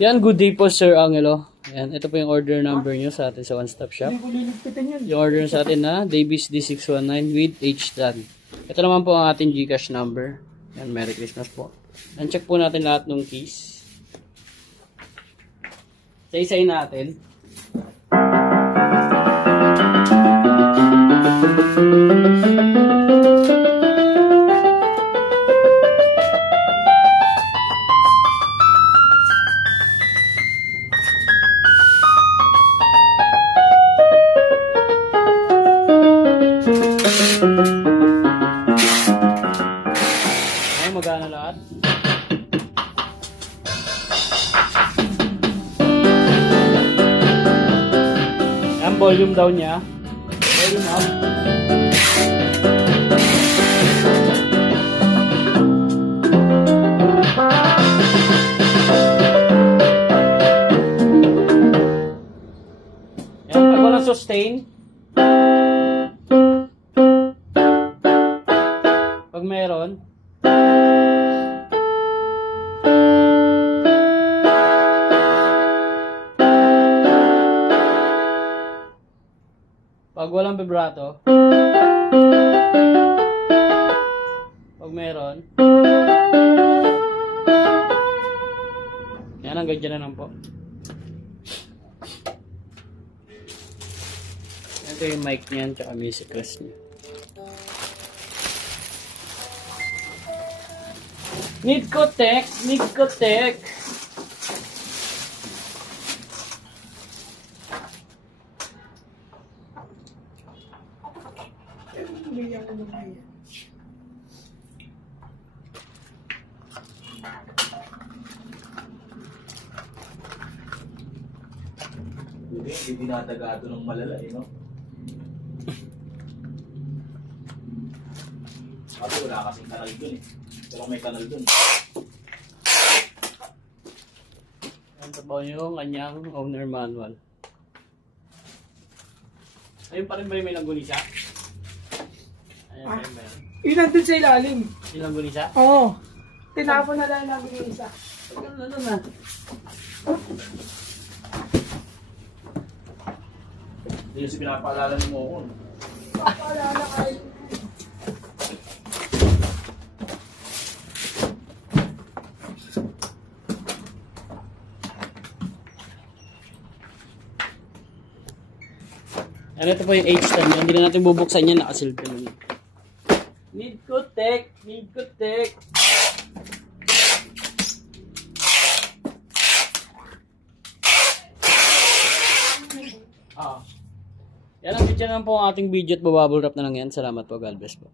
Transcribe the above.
Yan, good day po Sir Angelo. Yan, ito po yung order number nyo sa atin sa One Stop Shop. Yung order sa atin na Davies D619 with H-Tan. Ito naman po ang ating Gcash number. Yan, Merry Christmas po. And check po natin lahat ng keys. Isa-isayin natin. Ay, magana lahat. Yan, volume down niya. Volume up. Yan, pag walang sustain. Pag meron, pag walang vibrato, pag meron, yan, hanggang dyan na lang po. Ito yung mic niyan, tsaka music rest niya. Need ko tech. Hindi dinadagado ng malala no? Kasi wala kasing kanal dun Pero may kanal dun. Yan po yung kanyang owner manual. Ayun pa rin ba yung may langgunisa? Ayan pa rin ba yan? Yun nandun sa ilalim. Yung langgunisa? Oo. Tinapon na lang lang yung isa. Ano na? Hindi yung pinapaalala mo ako. Papaalala kayo. Ano ito po yung H-Tan. Hindi na natin bubuksan yan. Nakasilpin lang. Need ko tech. Yan ang video naman po ang ating video at babubble wrap na lang yan. Salamat po. God bless po.